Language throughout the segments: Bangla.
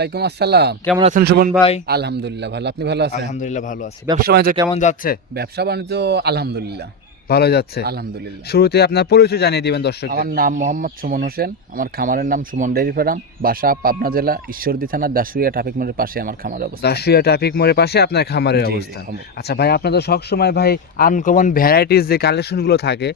ওয়ালাইকুম আসসালাম। কেমন আছেন সুমন ভাই? আলহামদুলিল্লাহ ভালো। আপনি ভালো আছেন? আলহামদুলিল্লাহ ভালো আছি। ব্যবসা বাণিজ্য কেমন যাচ্ছে? ব্যবসা বাণিজ্য আলহামদুলিল্লাহ। ভালো যাচ্ছে। আলহামদুলিল্লাহ। শুরুতে আপনার পরিচয় জানিয়ে দিবেন দর্শক আমার নাম মোহাম্মদ সুমন হোসেন আমার খামারের নাম সুমন ডেয়ারি ফার্ম বাসা পাবনা জেলা ঈশ্বরদী থানা দাসুরিয়া ট্রাফিক মোড়ের পাশে আমার খামার অবস্থা দাসুয়া ট্রাফিক মোড়ের পাশে আপনার খামারের অবস্থান খামার। আচ্ছা ভাই আপনাদের সবসময় ভাই আনকমন ভ্যারাইটিস যে কালেকশনগুলো থাকে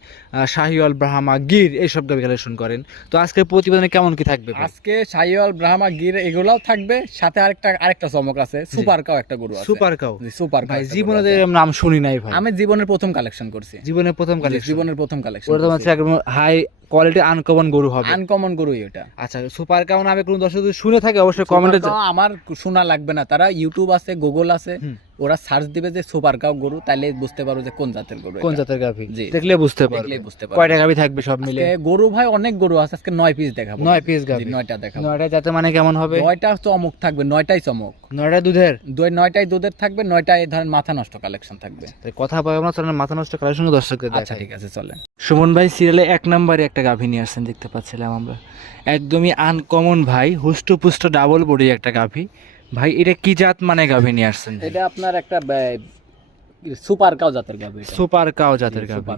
শাহিওয়াল ব্রাহ্মা গির এইসব কালেকশন করেন। তো আজকে প্রতিবেদনে কেমন কি থাকবে? আজকে সাইওয়াল ব্রাহ্মা গির এগুলাও থাকবে সাথে আরেকটা আরেকটা চমক আছে সুপার কাও একটা গরু আছে। সুপার জি, সুপার একটা জীবনে নাম শুনি নাই ভাই। আমি জীবনের প্রথম কালেকশন করছি। জীবনের প্রথম কালেকশন জীবনের প্রথম কালেকশন ওটা আছে হচ্ছে একদম হাই কোয়ালিটি আনকমন গরু হবে। আনকমন গরুই এটা আচ্ছা সুপার কাউ নামে কোনো দর্শক যদি শুনে থাকে অবশ্যই কমেন্টে আমার শোনা লাগবে না। তারা ইউটিউব আছে গুগল আছে। ওরা সার্চ দিবে যে সুপার কাউ গরু তাহলে বুঝতে পারো যে কোন জাতের গরু কোন জাতের গাভি? জি। দেখলে বুঝতে পারবে। দেখলেই বুঝতে পারবে। কয়টা গাভি থাকবে সব মিলে গরু ভাই অনেক গরু আছে আজকে নয় পিস দেখাবো। নয় পিস জি, গাভি নয়টা দেখাবো। নয়টা জাতের মানে কেমন হবে? নয়টা চমক থাকবে নয়টাই চমক। নয়টা দুধের? দুই নয়টাই দুধের থাকবে নয়টাই ধরেন মাথা নষ্ট কালেকশন থাকবে। তাই কথা বলব না চলেন মাথা নষ্ট কালেকশন দর্শকদের আচ্ছা ঠিক আছে চলেন। সুমন ভাই সিরিয়ালে এক নম্বরে একটা গাভী নিয়ে আসছেন দেখতে পাচ্ছিলাম আমরা। একদমই আনকমন ভাই হুষ্টপুষ্ট ডাবল বডি একটা গাভী। ভাই এটা কি জাত মানে গাভী নিয়ে আসছেন এটা আপনার একটা সুপার কাউ জাতের গাবে সুপার কাও জাতের গাভী।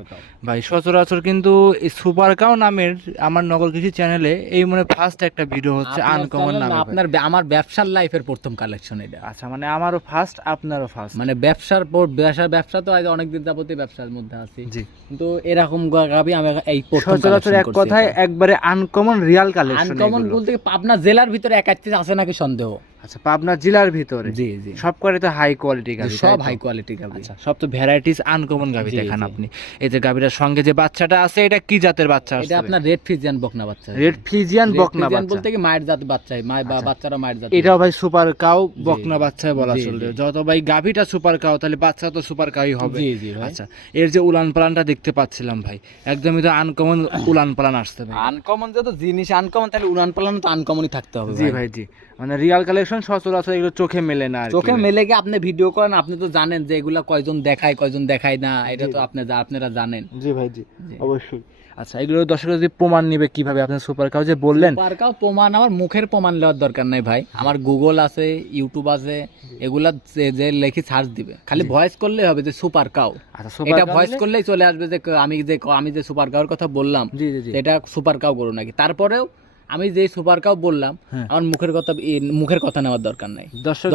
ভাই সচরাচর কিন্তু এই সুপার কাও নামের আমার নগর কৃষি চ্যানেলে এই মানে ফার্স্ট একটা ভিডিও হচ্ছে আনকমন নামে। আপনার আমার ব্যবসার লাইফের প্রথম কালেকশন এটা। আচ্ছা মানে আমারও ফার্স্ট আপনারও ফার্স্ট মানে ব্যবসার পর ব্যবসার ব্যবসা তো আজ অনেক দিন যাবতীয় ব্যবসার মধ্যে আছি। জি। কিন্তু এরকম গাভি আমি এই প্রথম সচরাচর এক কথায় একবারে আনকমন রিয়াল কালেকশন আনকমন বলতে পাবনা জেলার ভিতরে একাত্রিশ আছে নাকি সন্দেহ? আচ্ছা পাবনা জেলার ভিতরে? জি জি। সব করে তো হাই কোয়ালিটি গাভি সব হাই কোয়ালিটি গাভি। আচ্ছা সব তো ভ্যারাইটিস আনকমন গাভি দেখান আপনি। এই যে গাভিটার সঙ্গে যে বাচ্চাটা আছে এটা কি জাতের বাচ্চা এটা আপনার রেড বকনা বাচ্চা। রেড ফ্রিজিয়ান বকনা বাচ্চা। বলতে কি মায়ের জাত বা আচ্ছা। বাচ্চারা মায়ের জাত। এটাও ভাই সুপার কাউ বকনা বাচ্চা বলা জি। যত ভাই গাভিটা সুপার কাউ তাহলে বাচ্চা তো সুপার কাউই হবে। জি জি আচ্ছা এর যে উলান পালানটা দেখতে পাচ্ছিলাম ভাই একদমই তো আনকমন উলান পালান আসতে ভাই। আনকমন যত জিনিস আনকমন তাহলে উলান পালানো তো আনকমনই থাকতে হবে জি ভাই জি। মানে রিয়াল কালেকশন সচরাচর এগুলো চোখে মেলে না চোখে মেলে গিয়ে আপনি ভিডিও করেন আপনি তো জানেন যে এগুলা কয়জন দেখায় কয়জন দেখায় না এটা তো আপনি আপনারা জানেন। জি ভাই জি। অবশ্যই। আচ্ছা এগুলো দর্শক যদি প্রমাণ নিবে কীভাবে আপনি সুপার কাউ যে বললেন। পারকাও প্রমাণ আমার মুখের প্রমাণ নেওয়ার দরকার নাই ভাই। আমার গুগল আছে ইউটিউব আছে এগুলা যে- যে লেখি সার্চ দিবে। খালি ভয়েস করলেই হবে যে সুপার কাউ আচ্ছা সুপার এটা ভয়েস করলেই চলে আসবে যে আমি যে আমি যে সুপার কাউর কথা বললাম জি জি জি। এটা সুপার কাউ করো নাকি? তারপরেও আমি যে সুপার কাউ বললাম হ্যাঁ। আমার মুখের কথা মুখের কথা নেওয়ার দরকার নাই।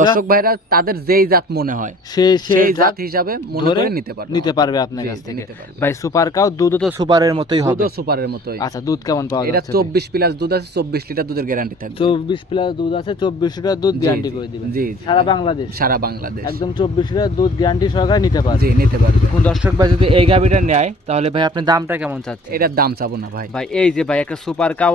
দর্শক ভাইরা তাদের যেই জাত মনে হয় সে সেই জাত হিসাবে মনে করে নিতে পারবে। নিতে পারবে আপনার কাছ থেকে। নিতে পারবে। ভাই সুপার কাউ দুধ তো সুপারের মতোই হবে। দুধও সুপারের মতোই। আচ্ছা দুধ কেমন পাওয়া এটা যাচ্ছে? চব্বিশ প্লাস দুধ আছে চব্বিশ লিটার দুধের গ্যারান্টি থাকবে। চব্বিশ প্লাস দুধ আছে চব্বিশ লিটার দুধ গ্যারান্টি করে দিবেন। জি সারা বাংলাদেশ। সারা বাংলাদেশ। একদম চব্বিশ লিটার দুধ গ্যারান্টি সহকারে নিতে পারবে। জি নিতে পারবে। কোন দর্শক ভাই যদি এই গাভিটা নেয় তাহলে ভাই আপনি দামটা কেমন চাচ্ছেন? এটার দাম চাবো না ভাই। ভাই এই যে ভাই একটা সুপার কাউ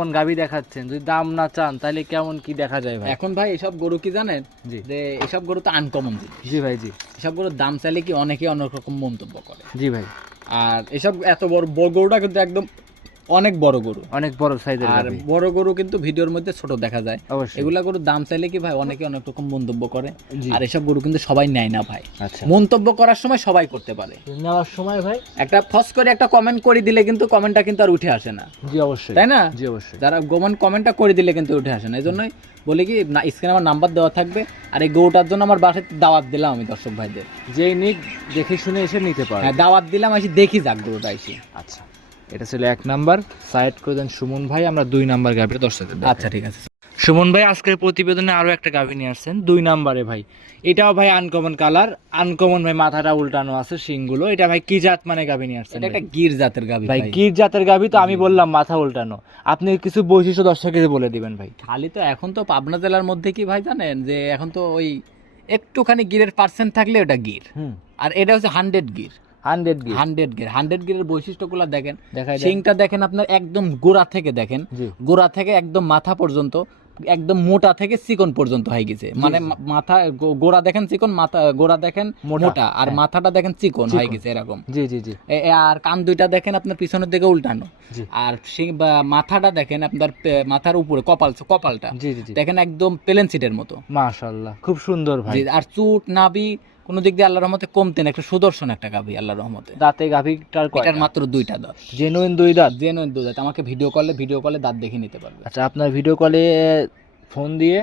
আনকমন গাবি দেখাচ্ছেন। যদি দাম না চান তাহলে কেমন কি দেখা যায় ভাই? এখন ভাই এসব গরু কি জানেন? জি। যে এসব গরু তো আনকমন জি জি ভাই জি। এসব গরুর দাম চাইলে কি অনেকে অনেক রকম মন্তব্য করে। জি ভাই। আর এসব এত বড় বড় গরুটা কিন্তু একদম অনেক বড় গরু। অনেক বড় সাইজের আর বড় গরু কিন্তু ভিডিওর মধ্যে ছোট দেখা যায়। এগুলা গরুর দাম চাইলে কি ভাই অনেকে অনেক রকম মন্তব্য করে। আর এসব গরু কিন্তু সবাই নেয় না ভাই। আচ্ছা। মন্তব্য করার সময় সবাই করতে পারে। নেওয়ার সময় ভাই? একটা ফস করে একটা কমেন্ট করে দিলে কিন্তু কমেন্টটা কিন্তু আর উঠে আসে না। জি অবশ্যই। তাই না? জি অবশ্যই। যারা গোমন কমেন্টটা করে দিলে কিন্তু উঠে আসে না। এই জন্যই বলি কি না স্ক্রিনে আমার নাম্বার দেওয়া থাকবে। আর এই গরুটার জন্য আমার বাসায় দাওয়াত দিলাম আমি দর্শক ভাইদের। যেই নিক দেখে শুনে এসে নিতে পারবে হ্যাঁ দাওয়াত দিলাম আসি দেখি যাক গরুটা এসে আচ্ছা। এটা ছিল এক নাম্বার। সাইড করে দেন সুমন ভাই আমরা দুই নাম্বার গাভিটা দর্শকদের আচ্ছা ঠিক আছে। সুমন ভাই আজকের প্রতিবেদনে আরও একটা গাভি নিয়ে আসছেন। দুই নাম্বারে ভাই। এটাও ভাই আনকমন কালার আনকমন ভাই মাথাটা উল্টানো আছে শিংগুলো। এটা ভাই কি জাত মানে গাভি নিয়ে আসছেন এটা একটা গির জাতের গাবি ভাই কি জাতের গাভি তো আমি বললাম মাথা উল্টানো। আপনি কিছু বৈশিষ্ট্য দর্শকের বলে দিবেন ভাই। খালি তো এখন তো পাবনা জেলার মধ্যে কি ভাই জানেন যে এখন তো ওই একটুখানি গিরের পার্সেন্ট থাকলে ওটা গির। আর এটা হচ্ছে hundred Gir. Hundred hundred Gir hundred গিরের বৈশিষ্ট্যগুলো দেখেন। শিংটা দেখেন আপনার একদম গোড়া থেকে দেখেন। গোড়া থেকে একদম মাথা পর্যন্ত একদম মোটা থেকে চিকন পর্যন্ত হয়ে গেছে। মানে মাথা গোড়া দেখেন চিকন মাথা গোড়া দেখেন মোটা। আর হ্যাঁ। মাথাটা দেখেন চিকন হয়ে গেছে এরকম। জি জি জি। আর কান দুইটা দেখেন আপনার পিছনের দিকে উল্টানো। আর মাথাটা দেখেন আপনার মাথার উপরে কপাল কপালটা। দেখেন একদম প্লেন সিটের মতো। মাশাআল্লাহ খুব সুন্দর ভাই। আর চুট নাবি কোনো দিক দিয়ে আল্লাহ রহমতে কমতেন একটা সুদর্শন একটা গাভী আল্লাহ রহমতে। দাঁতে গাভীটার এটার মাত্র দুইটা দাঁত। জেনুইন দুই দাঁত? জেনুইন দুই দাঁত। আমাকে ভিডিও কলে ভিডিও কলে দাঁত দেখে নিতে পারবে। আচ্ছা আপনার ভিডিও কলে ফোন দিয়ে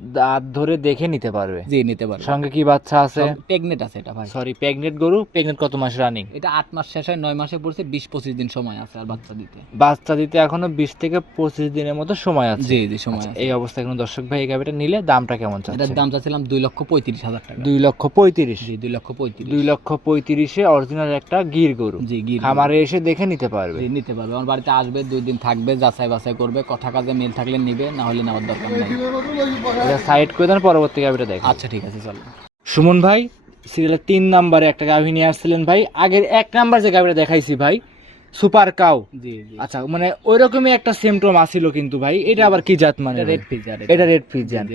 দাঁত ধরে দেখে নিতে পারবে। জি নিতে পারবে। সঙ্গে কি বাচ্চা আছে? প্রেগনেন্ট আছে এটা ভাই। সরি প্রেগনেন্ট গরু প্রেগনেন্ট কত মাস রানিং এটা আট মাস শেষ হয় নয় মাসে পড়ছে বিশ পঁচিশ দিন সময় আছে আর বাচ্চা দিতে। বাচ্চা দিতে এখনও বিশ থেকে পঁচিশ দিনের মতো সময় আছে। জি জি সময় আচ্ছা, এই অবস্থায় কোনো দর্শক ভাই এই গাভিটা নিলে দামটা কেমন এটার দাম চাচ্ছিলাম দুই লক্ষ পঁয়ত্রিশ হাজার টাকা। দুই লক্ষ পঁয়ত্রিশ। জি দুই লক্ষ পঁয়ত্রিশ। দুই লক্ষ পঁয়ত্রিশে অরিজিনাল একটা গির গরু। জি গির খামারে এসে দেখে নিতে পারবে। নিতে পারবে। আমার বাড়িতে আসবে দুই দিন থাকবে যাচাই বাছাই করবে কথা কাজে মিল থাকলে নিবে না হলে নেওয়ার দরকার নেই। সাইড করে দেন পরবর্তী গাভিটা দেখ আচ্ছা ঠিক আছে চলো সুমন ভাই সিরিয়ালের তিন নাম্বারে একটা গাভী নিয়ে আসছিলেন ভাই। আগের এক নাম্বার যে গাভীটা দেখাইছি ভাই সুপার কাউ। আচ্ছা মানে ওই রকমই একটা সিমটম আসিল কিন্তু ভাই। এটা আবার কি জাত মানে? রেড ফিজার এটা রেড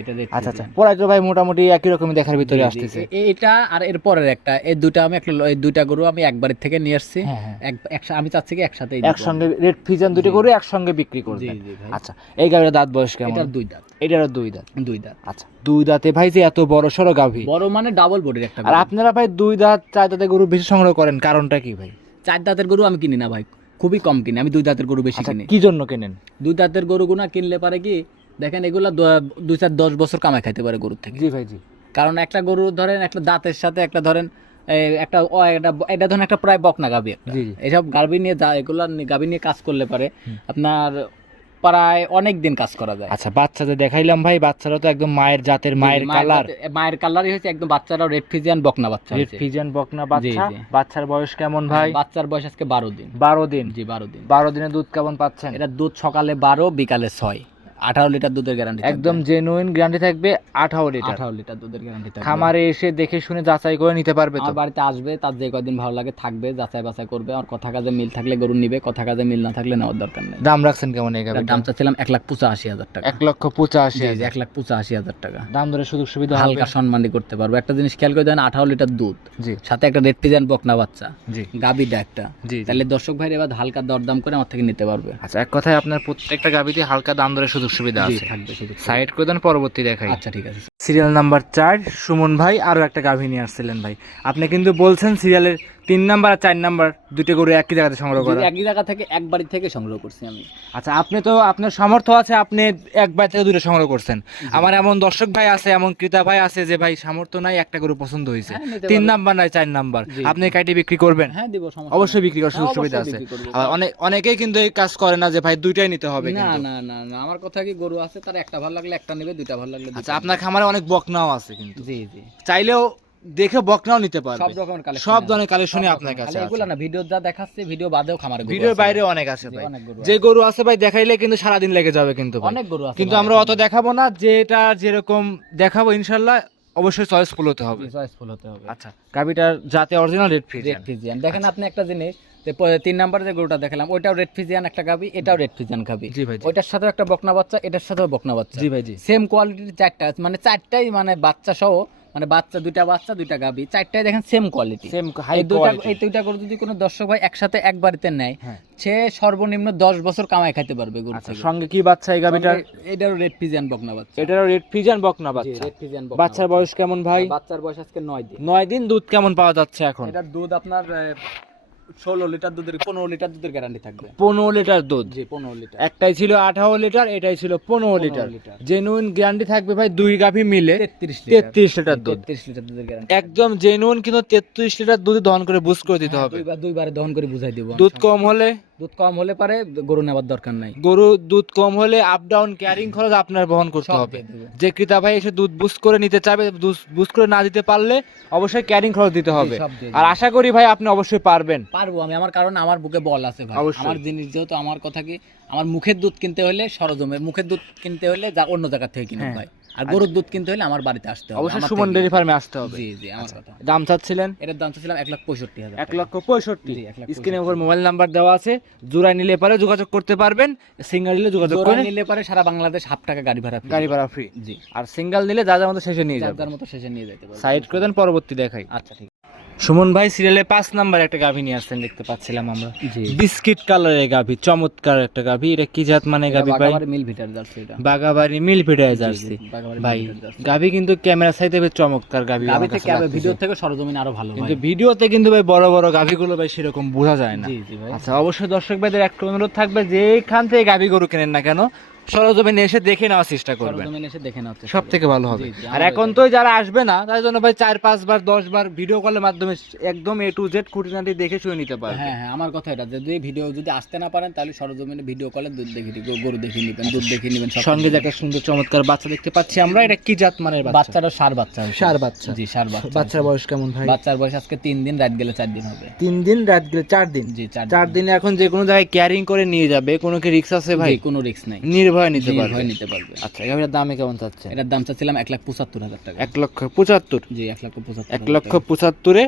এটা রেড আচ্ছা আচ্ছা। পরে তো ভাই মোটামুটি একই রকমই দেখার ভিতরে আসতেছে। এটা আর এর পরের একটা। এই দুইটা আমি একটা এই দুইটা গরু আমি একবারের থেকে নিয়ে আসছি। হ্যাঁ হ্যাঁ। আমি চাচ্ছি কি একসাথে একসঙ্গে রেড ফ্রিজিয়ান দুটো করে একসঙ্গে বিক্রি জি করবেন আচ্ছা এই গাভীর দাঁত বয়স কেমন? এটার দুই দাঁত। এটারও দুই দাঁত? দুই দাঁত। আচ্ছা দুই দাঁতে ভাই যে এত বড় সড়ো গাভী। বড় মানে ডাবল বডির একটা আর আপনারা ভাই দুই দাঁত চার দাঁতে গরু বেশি সংগ্রহ করেন কারণটা কি ভাই? চার দাঁতের গরু আমি কিনি না ভাই খুবই কম কিনি আমি দুই দাঁতের গরু বেশি আচ্ছা কিনি। কি জন্য কেনেন? দুই দাঁতের গরু গুনা কিনলে পারে কি দেখেন এগুলো দুই চার দশ বছর কামাই খাইতে পারে গরুর থেকে। জি ভাই জি। কারণ একটা গরু ধরেন একটা দাঁতের সাথে একটা ধরেন একটা একটা এটা ধরেন একটা প্রায় বকনা গাবি এসব গাবি নিয়ে যা এগুলা গাবি নিয়ে কাজ করলে পারে। আপনার প্রায় অনেক দিন কাজ করা যায়। আচ্ছা বাচ্চাদের দেখাইলাম ভাই বাচ্চারা তো একদম মায়ের জাতের মায়ের কালার। মায়ের কালারই হচ্ছে একদম বাচ্চারা রেড ফিজিয়ান বকনা বাচ্চা রেড ফিজিয়ান বকনা বাচ্চা। বাচ্চার বয়স কেমন ভাই? বাচ্চার বয়স আজকে বারো দিন। বারো দিন। জি বারো দিন। বারো দিনে দুধ কেমন পাচ্ছেন? এটা দুধ সকালে বারো বিকালে ছয়। আঠারো লিটার দুধের গ্যারান্টি একদম জেনুইন গ্যারান্টি থাকবে আঠারো লিটার। আঠারো লিটার দুধের গ্যারান্টি থাকবে। খামারে এসে দেখে শুনে যাচাই করে নিতে পারবে তো? বাড়িতে আসবে তার যে কয়দিন ভালো লাগে থাকবে যাচাই বাছাই করবে। আর কথা কাজে মিল থাকলে গরু নিবে কথা কাজে মিল না থাকলে নেওয়ার দরকার নেই। দাম রাখছেন কেমন এই? দাম চাচ্ছিলাম এক লাখ পঁচাশি হাজার টাকা। এক লক্ষ পঁচাশি। এক লাখ পঁচাশি হাজার টাকা। দাম ধরে সুযোগ সুবিধা হালকা সম্মানই করতে পারব। একটা জিনিস খেয়াল করে দেন আঠারো লিটার দুধ। জি। সাথে একটা রেড পিজান বকনা বাচ্চা। জি। গাবিটা একটা। জি জি। তাহলে দর্শক ভাই এবার হালকা দরদাম করে আমার থেকে নিতে পারবে। আচ্ছা এক কথায় আপনার প্রত্যেকটা গাবিতে হালকা দাম ধরে সুযোগ সুবিধা আছে। সাইড করে দেন পরবর্তী দেখাই। আচ্ছা ঠিক আছে। সিরিয়াল নাম্বার চার সুমন ভাই আরও একটা গাভী নিয়ে আসছিলেন ভাই। আপনি কিন্তু বলছেন সিরিয়ালের তিন নাম্বার আর চার নাম্বার দুটো গরু একই জায়গাতে সংগ্রহ করা। একই জায়গা থেকে এক বাড়ি থেকে সংগ্রহ করছি আমি। আচ্ছা আপনি তো আপনার সামর্থ্য আছে আপনি একবার থেকে দুটো সংগ্রহ করছেন। আমার এমন দর্শক ভাই আছে এমন ক্রেতা ভাই আছে যে ভাই সামর্থ্য নাই একটা গরু পছন্দ হয়েছে। হ্যাঁ, তিন নাম্বার নাই চার নাম্বার। আপনি কাইটে বিক্রি করবেন? হ্যাঁ দিব অবশ্যই বিক্রি করার সুযোগ হ্যাঁ, সুবিধা আছে। আবার অনেক অনেকেই কিন্তু এই কাজ করে না যে ভাই দুইটাই নিতে হবে না। না না না আমার কথা কি গরু আছে তার একটা ভালো লাগলে একটা নেবে দুইটা ভালো লাগলে আচ্ছা আপনার খামারে অনেক বকনাও আছে কিন্তু। জি জি। চাইলেও দেখে বকনাও নিতে সব পারবে রকমের কালেকশন সব ধরনের কালেকশনই আপনার কাছে আছে এগুলো না ভিডিও যা দেখাচ্ছে ভিডিও বাদেও খামার গরু ভিডিওর বাইরে অনেক আছে ভাই। যে গরু আছে ভাই দেখাইলে কিন্তু সারা দিন লেগে যাবে কিন্তু ভাই। অনেক গরু আছে কিন্তু আমরা অত দেখাবো না যেটা যেরকম দেখাবো ইনশাআল্লাহ অবশ্যই চয়েস ফুল হতে হবে। চয়েস ফুল হতে হবে। আচ্ছা গাবিটার যাতে original red free red Friesian দেখেন আপনি একটা জিনিস তিন নাম্বারে যে গরুটা দেখালাম ওইটাও রেড ফিজিয়ান একটা গাবি এটাও রেড ফিজিয়ান গাবি। জি ভাই ওইটার সাথেও একটা বকনা বাচ্চা এটার সাথেও বকনা বাচ্চা। জি ভাই জি। সেম কোয়ালিটির চারটা মানে চারটাই মানে বাচ্চা সহ মানে বাচ্চা দুইটা বাচ্চা দুইটা গাবি চারটাই দেখেন সেম কোয়ালিটি সেম হাই এই দুইটা এই দুইটা গরু যদি কোনো দর্শক ভাই একসাথে এক বাড়িতে নেয় হ্যাঁ। সে সর্বনিম্ন দশ বছর কামাই খাইতে পারবে গরু আচ্ছা সঙ্গে কি বাচ্চা এই সঙ্গে এটারও রেড ফিজিয়ান বকনা বাচ্চা। এটারও রেড ফ্রিজান বকনা বাচ্চা। red Fijian বকনা বাচ্চার বয়স কেমন ভাই? বাচ্চার বয়স আজকে নয় দিন। নয় দিন দুধ কেমন পাওয়া যাচ্ছে এখন? এটার দুধ আপনার ষোলো লিটার দুধের পনেরো লিটার দুধের গ্যারান্টি থাকবে। পনেরো লিটার দুধ? জি পনেরো লিটার। একটাই ছিল আঠারো লিটার এটাই ছিল পনেরো লিটার। জেনুইন গ্যারান্টি থাকবে ভাই দুই গাভি মিলে তেত্রিশ লিটার। তেত্রিশ লিটার দুধ। তেত্রিশ লিটার দুধের গ্যারান্টি একদম জেনুইন কিন্তু তেত্রিশ লিটার দুধ দহন করে বুঝ করে দিতে হবে। দুইবার দুইবারে দহন করে বুঝাই দিব। দুধ কম হলে দুধ কম হলে পারে গরু নেওয়ার দরকার নাই। গরু দুধ কম হলে আপ ডাউন ক্যারিং খরচ আপনার বহন করতে হবে। যে ক্রেতা ভাই এসে দুধ বুঝ করে নিতে চাবে দুধ- বুঝ করে না দিতে পারলে অবশ্যই ক্যারিং খরচ দিতে হবে। আর আশা করি ভাই আপনি অবশ্যই পারবেন। পারব আমি আমার কারণ আমার বুকে বল আছে ভাই। আমার জিনিস যেহেতু আমার কথা কি আমার মুখের দুধ কিনতে হলে সরজমে মুখের দুধ কিনতে হলে যা অন্য জায়গা থেকে কিনুন হ্যাঁ। আর গরুর দুধ কিনতে হলে আমার বাড়িতে আসতে হবে অবশ্যই সুমন ডেরি ফার্মে আসতে হবে। জি জি আমার কথা। দাম চাচ্ছিলেন? এটার দাম চাচ্ছিলাম এক লাখ পঁয়ষট্টি হাজার এক লক্ষ পঁয়ষট্টি। স্ক্রিনের উপর মোবাইল নাম্বার দেওয়া আছে। জোড়ায় নিলে পারে যোগাযোগ করতে পারবেন। সিঙ্গেল নিলে যোগাযোগ করে নিলে পারে সারা বাংলাদেশ হাফ টাকা গাড়ি ভাড়া গাড়ি ভাড়া ফ্রি জি। আর সিঙ্গেল নিলে যা যার মতো শেষে নিয়ে যাবে। যার মতো শেষে নিয়ে যেতে পারবে। সাইড করে দেন পরবর্তী দেখাই। আচ্ছা ঠিক সুমন ভাই সিরিয়ালে পাঁচ নাম্বার একটা গাভী নিয়ে আসছেন দেখতে পাচ্ছিলাম আমরা। বিস্কিট কালারের গাভী চমৎকার একটা গাভী। এটা কি জাত মানে গাভী ভাই? যাচ্ছে বাগাবাড়ি মিল ফিটায় জার্সি। ভাই গাভী কিন্তু ক্যামেরা সাইতে বেশ চমৎকার গাভী গাভী থেকে ভিডিও থেকে সরজমিন আরও ভালো কিন্তু ভিডিওতে কিন্তু ভাই বড় বড় গাভীগুলো ভাই সেরকম বোঝা যায় না। জি জি ভাই। আচ্ছা অবশ্যই দর্শক ভাইদের একটা অনুরোধ থাকবে যে এখান থেকে গাভী গরু কেনেন না কেন সরজমিনে এসে দেখে নেওয়ার চেষ্টা করবেন সরজমিনে এসে দেখে নাও সব থেকে ভালো হবে। আর এখন তো যারা আসবে না তার জন্য ভাই চার পাঁচ বার দশ বার ভিডিও কলের মাধ্যমে একদম এ টু জেড খুঁটিনাটি দেখে শুনে নিতে পারবে। হ্যাঁ হ্যাঁ আমার কথা এটা। যদি ভিডিও যদি আসতে না পারেন তাহলে সরজমিনে ভিডিও কলে দুধ দেখে গরু দেখে নেবেন দুধ দেখে নেবেন সঙ্গে যে একটা সুন্দর চমৎকার বাচ্চা দেখতে পাচ্ছি আমরা এটা কি জাত মানের বাচ্চা? বাচ্চারও সার বাচ্চা। ষাঁড় বাচ্চা। জি সার বাচ্চা বাচ্চার বয়স কেমন ভাই? বাচ্চার বয়স আজকে তিন দিন রাত গেলে চার দিন হবে। তিন দিন রাত গেলে চার দিন? জি চার দিনে। এখন যে কোনো জায়গায় ক্যারিং করে নিয়ে যাবে কোনো কি রিক্স আছে ভাই? কোনো রিস্ক নাই। নির্ভয় নিতে পারবে ভয় নিতে পারবে। আচ্ছা এটার দামে কেমন চাচ্ছে? এটার দাম চাচ্ছিলাম এক লাখ পঁচাত্তর হাজার টাকা। এক লক্ষ পঁচাত্তর? জি এক লক্ষ পঁচাত্তর এক হাজার লক্ষ পঁচাত্তরে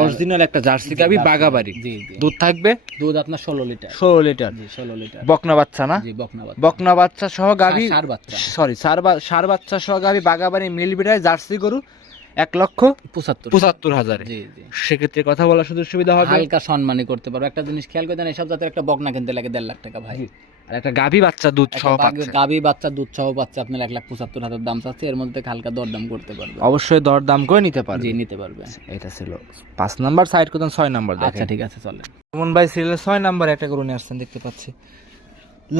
অরিজিনাল একটা জার্সি গাবি বাগাবাড়ি জি জি। দুধ থাকবে? দুধ আপনার ষোলো লিটার। ষোলো লিটার? ষোলো লিটার। বকনা বাচ্চা না? বকনা বাচ্চা। সহ গাভি সার বাচ্চা। সরি সার বাচ্চা সহ গাভি বাগাবাড়ি মিল জার্সি গরু এক লক্ষ পঁচাত্তর। পঁচাত্তর হাজারে সেক্ষেত্রে কথা বলার সুযোগ সুবিধা হবে। হালকা সম্মানই করতে পারব। একটা জিনিস খেয়াল করে দেন এসব জাতের একটা বকনা কিনতে লাগে দেড় লাখ টাকা ভাই। আর একটা গাভী বাচ্চা দুধ সহ পাচ্ছে। গাভী বাচ্চা দুধ সহ পাচ্ছে আপনার এক লাখ পঁচাত্তর হাজার দাম চাচ্ছে এর মধ্যে হালকা দরদাম করতে পারবে। অবশ্যই দর দাম করে নিতে পারবে। জি নিতে পারবে। এটা ছিল পাঁচ নাম্বার সাইড করতেন ছয় নাম্বার আচ্ছা ঠিক আছে চলে সুমন ভাই সিরিয়ালের ছয় নাম্বার একটা গরু নিয়ে আসছেন দেখতে পাচ্ছি।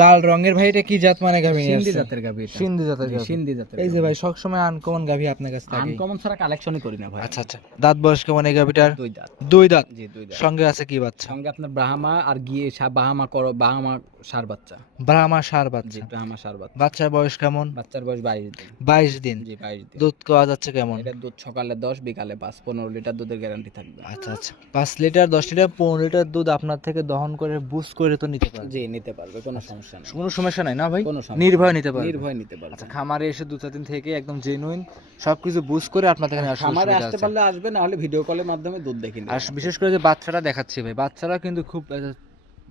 লাল রঙের ভাই এটা কি জাত মানে গাভি সিন্ধি জাতের গাবি সিন্ধি জাতের গাভী। সিন্ধি জাতের এই যে ভাই সবসময় আনকমন গাভি আপনার কাছে থাকে। আনকমন ছাড়া কালেকশনই করি না ভাই। আচ্ছা আচ্ছা। দাঁত বয়স কেমন এই গাভিটার? দুই দাঁত। দুই দাঁত? জি দুই দাঁত। সঙ্গে আছে কি বাচ্চা? সঙ্গে আপনার ব্রাহ্মা আর গিয়ে বাহামা করো বাহামা সার বাচ্চা। ব্রাহ্মা সার বাচ্চা। জি ব্রাহ্মা সার বাচ্চা। বাচ্চার বয়স কেমন? বাচ্চার বয়স বাইশ দিন। বাইশ দিন। জি বাইশ দিন। দুধ খাওয়া যাচ্ছে কেমন? এটা দুধ সকালে দশ বিকালে পাঁচ। পনেরো লিটার দুধের গ্যারান্টি থাকবে। আচ্ছা আচ্ছা। পাঁচ লিটার দশ লিটার পনেরো লিটার দুধ আপনার থেকে দহন করে বুস করে তো নিতে পারবে। জি নিতে পারবে কোনো সমস্যা নেই। কোনো সমস্যা নাই না ভাই? কোনো নির্ভয় নিতে পারবে। নির্ভয় নিতে পারবে। আচ্ছা খামারে এসে দু চার দিন থেকে একদম জেনুইন সবকিছু বুঝ করে আপনাদের থেকে নেওয়ার খামারে আসতে পারলে আসবে না হলে ভিডিও কলের মাধ্যমে দুধ দেখিনি আর বিশেষ করে যে বাচ্চাটা দেখাচ্ছি ভাই বাচ্চারা কিন্তু খুব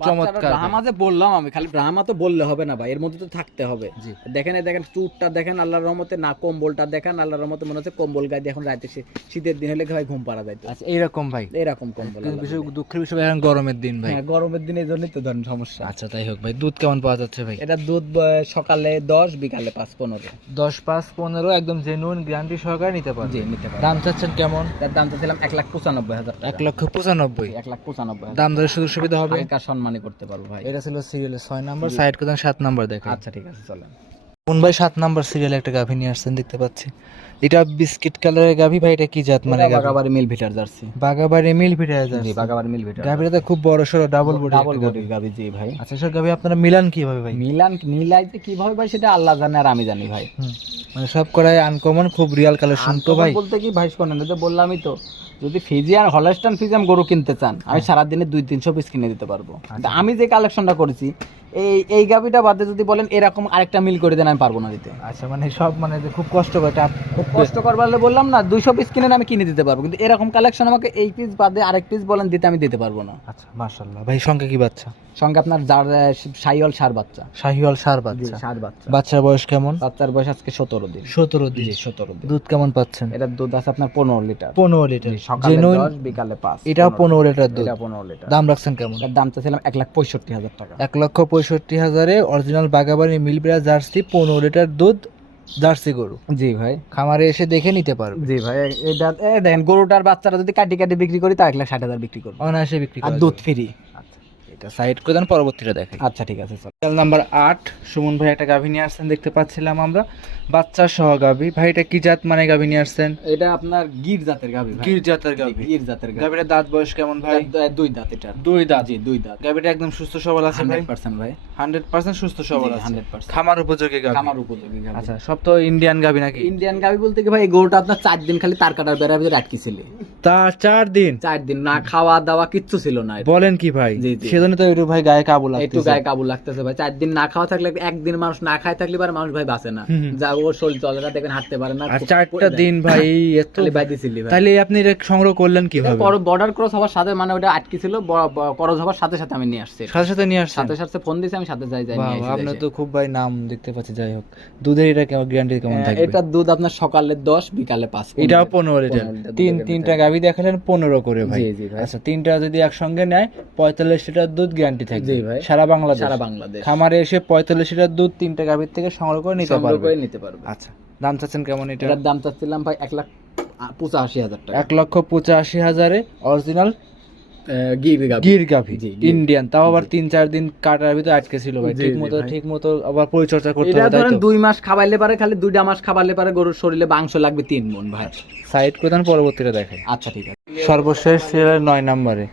চমৎকার। ব্রাহ্মা যে বললাম আমি খালি ব্রাহ্মা তো বললে হবে না ভাই এর মধ্যে তো থাকতে হবে। দেখেন এই দেখেন চুটটা দেখেন আল্লাহর রহমতে না কম্বলটা দেখেন আল্লাহর রহমতে মনে হচ্ছে কম্বল গায়ে এখন রাতে শীতের দিন হলে ভাই ঘুম পাড়া যাইতো। আচ্ছা এইরকম ভাই। এরকম কম্বল বিষয় দুঃখের বিষয় এখন গরমের দিন ভাই। হ্যাঁ গরমের দিনে এই জন্যই তো ধরেন সমস্যা। আচ্ছা তাই হোক ভাই দুধ কেমন পাওয়া যাচ্ছে ভাই? এটা দুধ সকালে দশ বিকালে পাঁচ পনেরো। দশ পাঁচ পনেরো একদম জেনুইন গ্যারান্টি সহকারে নিতে পারবে জি নিতে পারবে দাম চাচ্ছেন কেমন? তার দাম চাচ্ছিলাম এক লাখ পঁচানব্বই হাজার এক লক্ষ পঁচানব্বই। এক লাখ পঁচানব্বই দাম দরের সুযোগ সুবিধা হবে? হালকা সম্মানই করতে পারব ভাই। এটা ছিল সিরিয়ালের ছয় নাম্বার সাইড করতেন সাত নাম্বার দেখেন। আচ্ছা ঠিক আছে চলেন। কোন ভাই সাত নাম্বার সিরিয়ালে একটা গাভী নিয়ে আসছেন দেখতে পাচ্ছি। এটা বিস্কিট কালারের গাভী ভাই এটা কি জাত মানে গাভী? বাগাবাড়ি মিল ভিটার জার্সি। বাগাবাড়ি মিল ফিটে জি বাগাবাড়ি মিল ভিটার। গাভীটা তো খুব বড় সড়ো ডাবল বডি ডাবল বডির গাবি জি ভাই। আচ্ছা সব গাভী আপনারা মিলান কীভাবে ভাই? মিলান মিলাইতে কীভাবে ভাই সেটা আল্লাহ জানে আর আমি জানি ভাই। মানে সব করাই আনকমন খুব রিয়াল কালেকশন তো ভাই। বলতে কি ভাই শোনেন এটা বললামই তো যদি ফিজিয়ান হলস্টান ফিজিয়াম গরু কিনতে চান আমি সারাদিনে দুই তিনশো পিস কিনে দিতে পারব। আমি যে কালেকশনটা করেছি এই এই গাবিটা বাদে যদি বলেন এরকম আরেকটা মিল করে দেন আমি পারব না দিতে। আচ্ছা মানে সব মানে খুব কষ্ট করে খুব কষ্ট করবার বললাম না দুইশো পিস কিনে আমি কিনে দিতে পারব। কিন্তু এরকম কালেকশন আমাকে এই পিস বাদে আরেক পিস বলেন দিতে আমি দিতে পারব না। আচ্ছা মাশাআল্লাহ। ভাই সঙ্গে কি বাচ্চা? সঙ্গে আপনার যার সাইওয়াল সার বাচ্চা। শাহিওয়াল সার বাচ্চা। সার বাচ্চা। বাচ্চার বয়স কেমন? বাচ্চার বয়স আজকে সতেরো দিন। সতেরো দিন। সতেরো দিন। দুধ কেমন পাচ্ছেন? এটার দুধ আছে আপনার পনেরো লিটার। পনেরো লিটার। সকালে দশ বিকালে পাঁচ। এটাও পনেরো লিটার দুধ। পনেরো লিটার। দাম রাখছেন কেমন? দাম চাইছিলাম এক লাখ পঁয়ষট্টি হাজার টাকা। এক লক্ষ পঁয়ষট্টি হাজারে অরিজিনাল বাগাবাড়ি মিলবিরা জার্সি পনেরো লিটার দুধ জার্সি গরু। জি ভাই। খামারে এসে দেখে নিতে পারো জি ভাই এটা এ দেখেন গরুটার বাচ্চারা যদি কাটি কাটি বিক্রি করি তা এক লাখ ষাট হাজার বিক্রি করব। অনায়াসে বিক্রি আর দুধ। ফ্রি আচ্ছা এটা সাইড করে দেন পরবর্তীটা দেখে আচ্ছা ঠিক আছে চল। নাম্বার আট সুমন ভাই একটা গাভী নিয়ে আসছেন দেখতে পাচ্ছিলাম আমরা। বাচ্চা সহ গাভী ভাই এটা কি জাত মানে গাভী নিয়ে আসছেন? এটা আপনার গির জাতের গাভি ভাই। গির জাতের গাভী গির জাতের গাভি গাভীটার দাঁত বয়স কেমন ভাই? দুই দাঁত এটা দুই দাঁত। জি দুই দাঁত। গাভীটা একদম সুস্থ সবল আছে ভাই? হান্ড্রেড পার্সেন্ট ভাই। হান্ড্রেড পার্সেন্ট সুস্থ সবল আছে। Hundred percent. খামার উপযোগী গাভী আমার উপযোগী গাভি আচ্ছা সব তো ইন্ডিয়ান গাভী নাকি? ইন্ডিয়ান গাভি বলতে কি ভাই গরুটা আপনার চার দিন খালি তার কাটার বেড়ার ভিতরে আটকে ছিল তার চার দিন? চার দিন না খাওয়া দাওয়া কিচ্ছু ছিল না বলেন কি ভাই। সেজন্য তো একটু ভাই গায়ে কাবু লাগতেছে। একটু গায়ে কাবু লাগতেছে ভাই। চার দিন না খাওয়া থাকলে একদিন মানুষ না খায় থাকলে পারে মানুষ ভাই বাঁচে না। যা ওর শরীর চলে না দেখবেন হাঁটতে পারে না আর চারটা দিন ভাই এত বাইতে ছিলি তাহলে আপনি এটা সংগ্রহ করলেন কীভাবে? বর্ডার ক্রস হওয়ার সাথে মানে ওটা আটকে ছিল ক্রস হওয়ার সাথে সাথে আমি নিয়ে আসছি সাথে সাথে নিয়ে আসছেন? সাথে সাথে ফোন দিয়েছি আমি সাথে যাই যাই বাহ, নিয়ে আসি আপনার তো খুব ভাই নাম দেখতে পাচ্ছি যাই হোক। দুধের এটা কেমন গ্যারান্টি কেমন থাকবে? এটার দুধ আপনার সকালে দশ বিকালে পাঁচ। এটাও পনেরো। লিটার তিন তিনটা গাভি দেখালেন পনেরো করে ভাই। আচ্ছা তিনটা যদি একসঙ্গে নেয় পঁয়তাল্লিশ লিটার দুধ গ্যারান্টি থাকবে। ভাই। সারা বাংলাদেশ। সারা বাংলাদেশ। খামারে এসে পঁয়তাল্লিশ লিটার দুধ তিনটা গাভীর থেকে সংগ্রহ করে নিতে পারবে। পারবে। আচ্ছা দাম চাচ্ছেন কেমন এটা? এটার দাম চাচ্ছিলাম ভাই এক লাখ পঁচাশি হাজার টাকা। এক লক্ষ পঁচাশি হাজারে অরিজিনাল গির গাভি। ইন্ডিয়ান তাও আবার তিন চার দিন কাটার ভিতরে আটকে ছিল ভাই। ঠিক মতো ঠিক মতো আবার পরিচর্যা করতে হবে ধরেন দুই মাস খাবাইলে পারে খালি দুইটা মাস খাবাইলে পারে গরুর শরীরে মাংস লাগবে তিন মন ভাই। সাইড করে দেন পরবর্তীতে দেখাই। আচ্ছা ঠিক আছে। সর্বশেষ সিরিয়ালের নয় নম্বরে।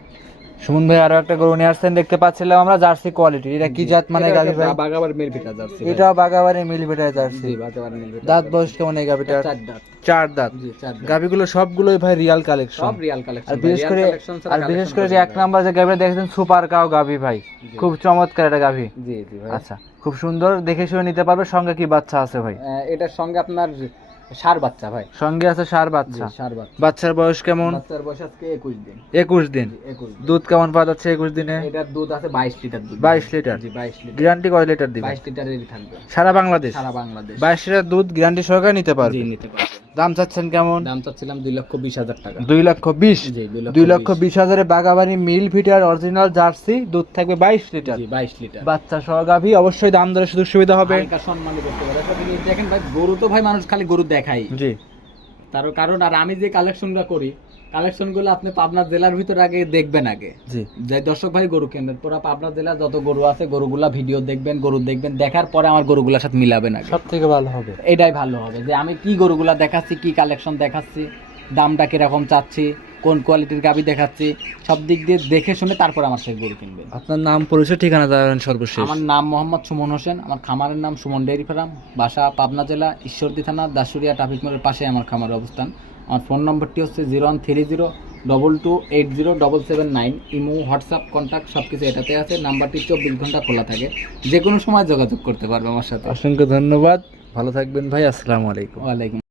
সুমন ভাই আরও একটা গরু নিয়ে আসছেন দেখতে পাচ্ছিলাম আমরা জার্সি কোয়ালিটি এটা কি জাত মানে গাভি ভাই? বাগাবার মেল পিটা যাচ্ছে এটা বাগাবাড়ি মিল বেটায় জার্সি। বাগাবার মেল পিটা দাঁত বয়স কেমন এই গাভিটার? চার দাঁত। চার দাঁত। জি চার দাঁত। গাভিগুলো সবগুলোই ভাই রিয়াল কালেকশন সব রিয়াল কালেকশন আর বিশেষ করে আর বিশেষ করে যে এক নাম্বার যে গাভিটা দেখেছেন সুপার কাও গাভি ভাই। খুব চমৎকার একটা গাভি। জি জি ভাই। আচ্ছা খুব সুন্দর দেখে শুনে নিতে পারবে সঙ্গে কি বাচ্চা আছে ভাই? এটার সঙ্গে আপনার সার বাচ্চা ভাই। সঙ্গে আছে সার বাচ্চা। সার বাচ্চা। বাচ্চার বয়স কেমন? বাচ্চার বয়স আজকে একুশ দিন। একুশ দিন। একুশ দিন। দুধ কেমন পাওয়া যাচ্ছে একুশ দিনে? এটার দুধ আছে বাইশ লিটার দুধ। বাইশ লিটার? জি বাইশ লিটার। গ্যারান্টি কয় লিটার দিবে? বাইশ লিটারেরই থাকবে। সারা বাংলাদেশ? সারা বাংলাদেশ। বাইশ লিটার দুধ গ্যারান্টি সহকারে নিতে জি পারবে? নিতে পারবে। দাম চাচ্ছেন কেমন? দাম চাচ্ছিলাম দুই লক্ষ বিশ হাজার টাকা। দুই লক্ষ বিশ? দুই লক্ষ বিশ। হাজারে বাগাবাড়ি মিল ফিটার অরিজিনাল জার্সি দুধ থাকবে বাইশ লিটার। বাইশ লিটার। বাচ্চা সহ গাভি অবশ্যই দাম দরে সুযোগ সুবিধা হবে। করতে পারে দেখেন ভাই গরু তো ভাই মানুষ খালি গরু দেখাই। জি। তার কারণ আর আমি যে কালেকশনটা করি কালেকশনগুলো আপনি পাবনা জেলার ভিতর আগে দেখবেন আগে। জি। দর্শক ভাই গরু কেন্দ্র পুরা পাবনা জেলার যত গরু আছে গরুগুলা ভিডিও দেখবেন গরু দেখবেন দেখার পরে আমার গরুগুলার সাথে মিলাবেন আগে। সব থেকে ভালো হবে। এটাই ভালো হবে যে আমি কি গরুগুলা দেখাচ্ছি কি কালেকশন দেখাচ্ছি দামটা কীরকম চাচ্ছি কোন কোয়ালিটির গাবি দেখাচ্ছি সব দিক দিয়ে দেখে শুনে তারপর আমার সেই গরু কিনবে আপনার নাম পরিচয় ঠিকানা জানাবেন সর্বশেষ। আমার নাম মোহাম্মদ সুমন হোসেন আমার খামারের নাম সুমন ডেয়ারি ফার্ম বাসা পাবনা জেলা ঈশ্বরদী থানা দাসুরিয়া ট্রাফিক মোড়ের পাশে আমার খামারের অবস্থান। আমার ফোন নম্বরটি হচ্ছে zero one three zero double two eight zero double seven nine. Imo WhatsApp contact সব কিছু এটাতে আছে। নাম্বারটি চব্বিশ ঘণ্টা খোলা থাকে। যে কোনো সময় যোগাযোগ করতে পারবে আমার সাথে। অসংখ্য ধন্যবাদ। ভালো থাকবেন ভাই। আসসালামু আলাইকুম। ওয়ালাইকুম